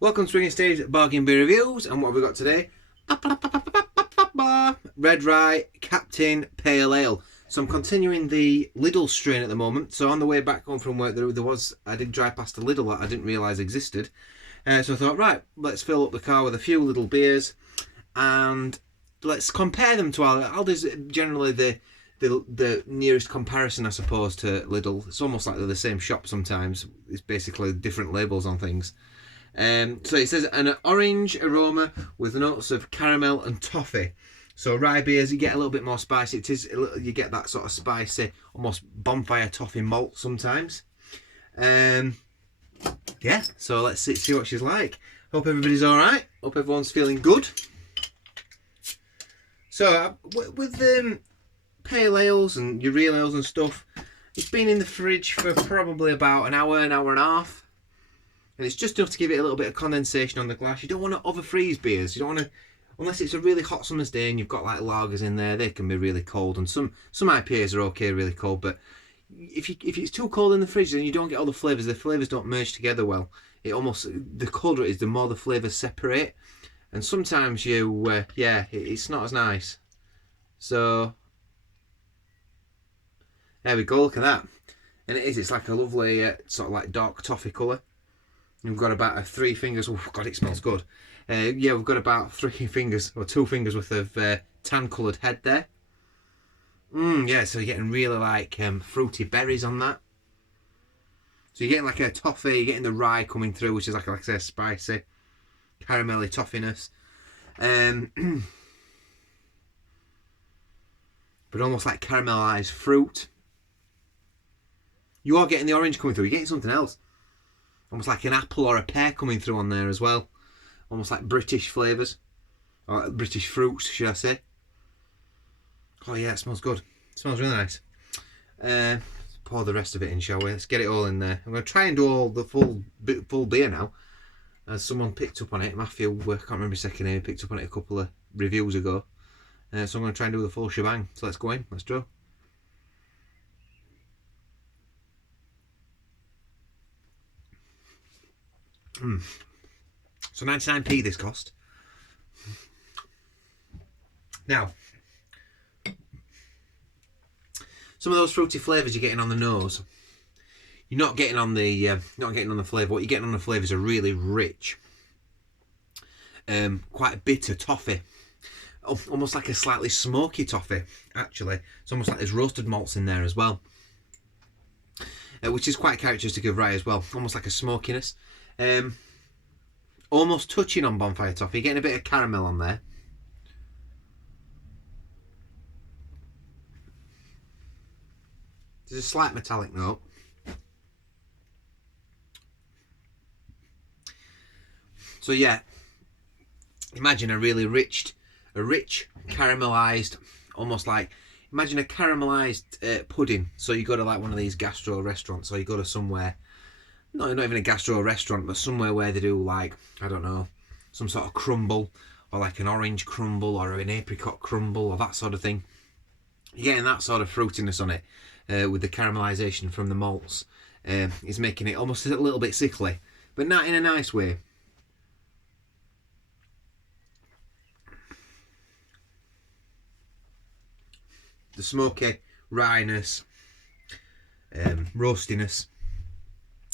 Welcome to Swiggin Steve's Bargain Beer Reviews, and what have we got today? Red Rye Captain Pale Ale. So I'm continuing the Lidl strain at the moment. So on the way back home from work, I did drive past a Lidl that I didn't realise existed. So I thought, right, let's fill up the car with a few Lidl beers, and let's compare them to Aldi's. Generally the nearest comparison, I suppose, to Lidl. It's almost like they're the same shop sometimes. It's basically different labels on things. So it says an orange aroma with notes of caramel and toffee. So rye beers, you get a little bit more spicy. You get that sort of spicy, almost bonfire toffee malt sometimes. Yeah, so let's see what she's like. Hope everybody's all right. Hope everyone's feeling good. So with pale ales and your real ales and stuff, it's been in the fridge for probably about an hour and a half. And it's just enough to give it a little bit of condensation on the glass. You don't want to over-freeze beers. You don't want to, unless it's a really hot summer's day and you've got like lagers in there, they can be really cold. And some IPAs are okay, really cold. But if it's too cold in the fridge, then you don't get all the flavours. The flavours don't merge together well. The colder it is, the more the flavours separate. And sometimes it's not as nice. So there we go. Look at that. And it's like a lovely sort of like dark toffee colour. We've got about 3 fingers. Oh God, it smells good. We've got about 3 fingers or 2 fingers worth of tan coloured head there. Yeah, so you're getting really like fruity berries on that. So you're getting like a toffee, you're getting the rye coming through, which is like I say, spicy, caramelly toffiness. But almost like caramelised fruit. You are getting the orange coming through. You're getting something else. Almost like an apple or a pear coming through on there as well. Almost like British flavours. Or British fruits, should I say. Oh yeah, it smells good. It smells really nice. Pour the rest of it in, shall we? Let's get it all in there. I'm going to try and do all the full beer now. As someone picked up on it. Matthew, I can't remember his second name, picked up on it a couple of reviews ago. So I'm going to try and do the full shebang. So let's go in. Let's do. So 99p this cost. Now, some of those fruity flavours you're getting on the nose, you're not getting on the flavour. What you're getting on the flavours are really rich, quite bitter toffee, almost like a slightly smoky toffee. Actually, it's almost like there's roasted malts in there as well, which is quite characteristic of rye as well. Almost like a smokiness. Almost touching on bonfire toffee, getting a bit of caramel on there. There's a slight metallic note. So yeah, imagine a rich caramelised, almost like, imagine a caramelised pudding. So you go to like one of these gastro restaurants, or you go to somewhere, not even a gastro restaurant, but somewhere where they do like, I don't know, some sort of crumble, or like an orange crumble, or an apricot crumble, or that sort of thing. You're getting that sort of fruitiness on it, with the caramelisation from the malts. Is making it almost a little bit sickly, but not in a nice way. The smoky ryeness, roastiness,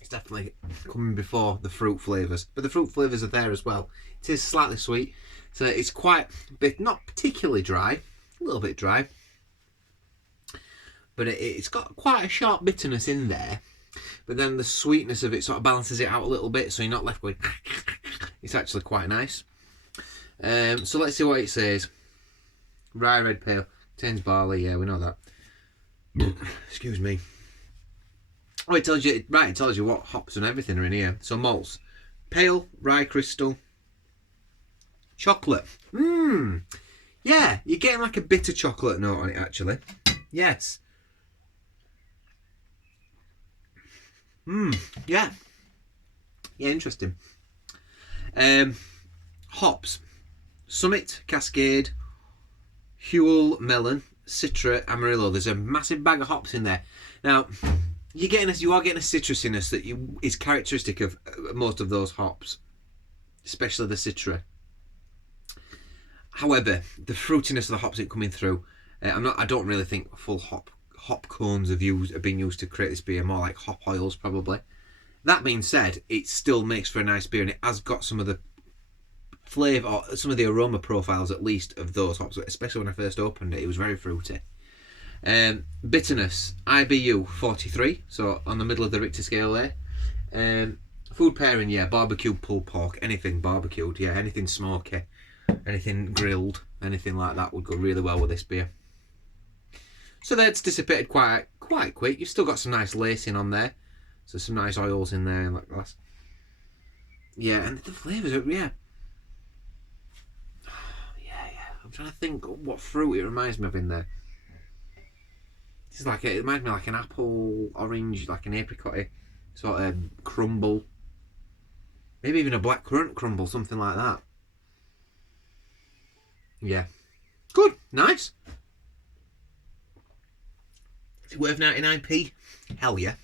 it's definitely coming before the fruit flavours, but the fruit flavours are there as well. It is slightly sweet, so it's quite bit, not particularly dry, a little bit dry, but it's got quite a sharp bitterness in there. But then the sweetness of it sort of balances it out a little bit, so you're not left with. It's actually quite nice. So let's see what it says. Rye red pale, contains barley. Yeah, we know that. Excuse me. Oh, it tells you, right, it tells you what hops and everything are in here. So malts, pale, rye crystal, chocolate. Yeah, you're getting like a bitter chocolate note on it actually. Yes. Yeah. Yeah, interesting. Hops, Summit, Cascade, Huel, Melon, Citra, Amarillo. There's a massive bag of hops in there. Now, you are getting a citrusiness that is characteristic of most of those hops. especially the Citra. However, the fruitiness of the hops it coming through, I don't really think full hop cones have been used to create this beer. More like hop oils probably. That being said, it still makes for a nice beer, and it has got some of the flavour, or some of the aroma profiles at least of those hops. Especially when I first opened it, it was very fruity. Bitterness, IBU 43, so on the middle of the Richter scale there. Food pairing, yeah, barbecue pulled pork, anything barbecued, yeah, anything smoky, anything grilled, anything like that would go really well with this beer. So that's dissipated quite quick. You've still got some nice lacing on there, so some nice oils in there, like that. Yeah, and the flavours are, yeah. I'm trying to think what fruit it reminds me of in there. It's like it reminds me of like an apple, orange, like an apricot sort of crumble. Maybe even a black currant crumble, something like that. Yeah. Good. Nice. Is it worth 99p? Hell yeah.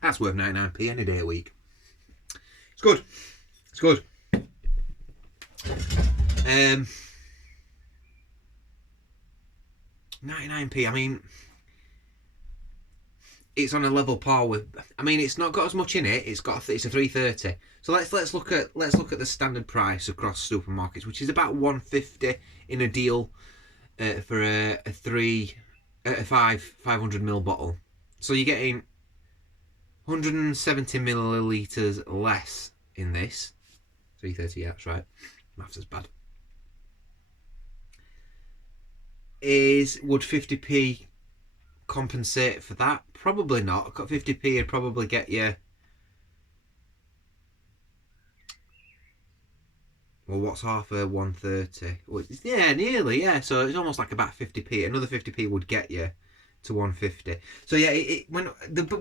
That's worth 99p any day a week. It's good. It's good. 99p, I mean, it's on a level par with, I mean, it's not got as much in it. It's a 330. So let's look at the standard price across supermarkets, which is about 150 in a deal for a 500ml bottle. So you're getting 170 millilitres less in this. 330, yeah, that's right. Maths is bad. Would 50p compensate for that? Probably not. 50p would probably get you, well, what's half of 130? Well, yeah, nearly, yeah. So it's almost like about 50p. Another 50p would get you to 150. So yeah, what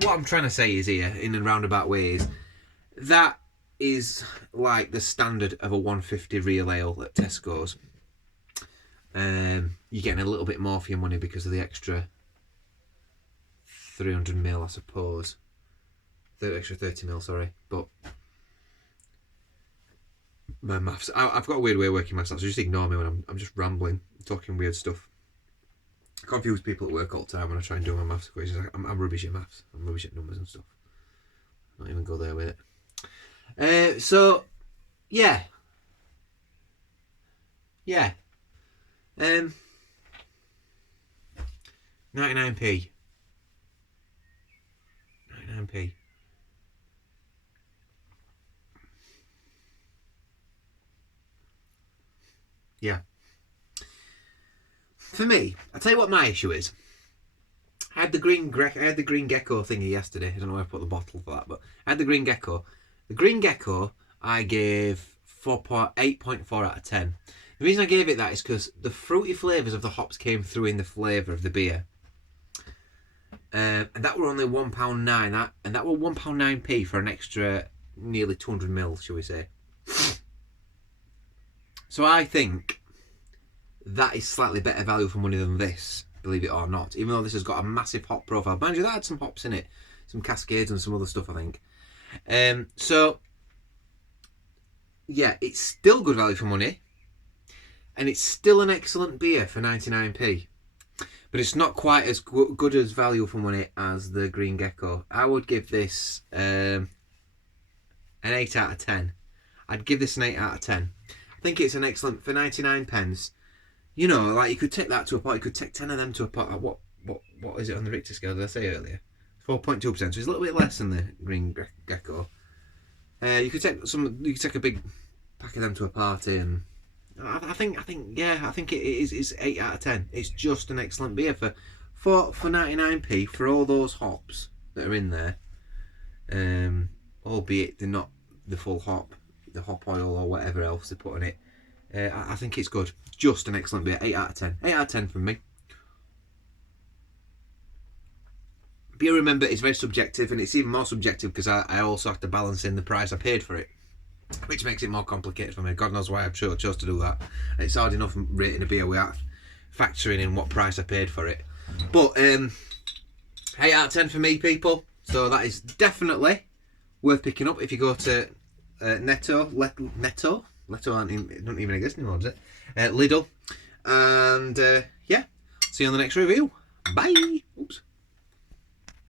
I'm trying to say is here, in a roundabout ways, that is like the standard of a 150 real ale at Tesco's. You're getting a little bit more for your money because of the extra 300ml, I suppose. The extra 30ml, sorry. But my maths, I've got a weird way of working maths out, so just ignore me when I'm just rambling, talking weird stuff. I confuse people at work all the time when I try and do my maths equations. I'm rubbish at maths. I'm rubbish at numbers and stuff. Not even go there with it. So, yeah. Yeah. 99p. 99p. Yeah. For me, I'll tell you what my issue is. I had the green gecko thingy yesterday. I don't know where I put the bottle for that, but I had the green gecko. The green gecko I gave 8.4 out of 10. The reason I gave it that is because the fruity flavours of the hops came through in the flavour of the beer. And that were only £1.9, and that were £1.9p for an extra nearly 200ml, shall we say. So I think that is slightly better value for money than this, believe it or not. Even though this has got a massive hop profile. Mind you, that had some hops in it. Some Cascades and some other stuff, I think. So, yeah, it's still good value for money. And it's still an excellent beer for 99p. But it's not quite as good as value for money as the Green Gecko. I would give this an 8 out of 10. I'd give this an 8 out of 10. I think it's an excellent, for 99 pence. You know, like you could take that to a pot. You could take 10 of them to a pot. What is it on the Richter scale? Did I say earlier? 4.2%. So it's a little bit less than the Green Gecko. You could take a big pack of them to a party, and I think it's 8 out of 10. It's just an excellent beer for 99p for all those hops that are in there. Albeit they're not the full hop, the hop oil or whatever else they put in it. I think it's good. Just an excellent beer. 8 out of 10. 8 out of 10 from me. Beer, remember, is very subjective, and it's even more subjective because I also have to balance in the price I paid for it, which makes it more complicated for me. God knows why I chose to do that. It's hard enough rating a beer without factoring in what price I paid for it. But 8 out of 10 for me, people. So that is definitely worth picking up if you go to Netto don't even exist anymore, does it? Lidl, and yeah, see you on the next review. Bye. Oops.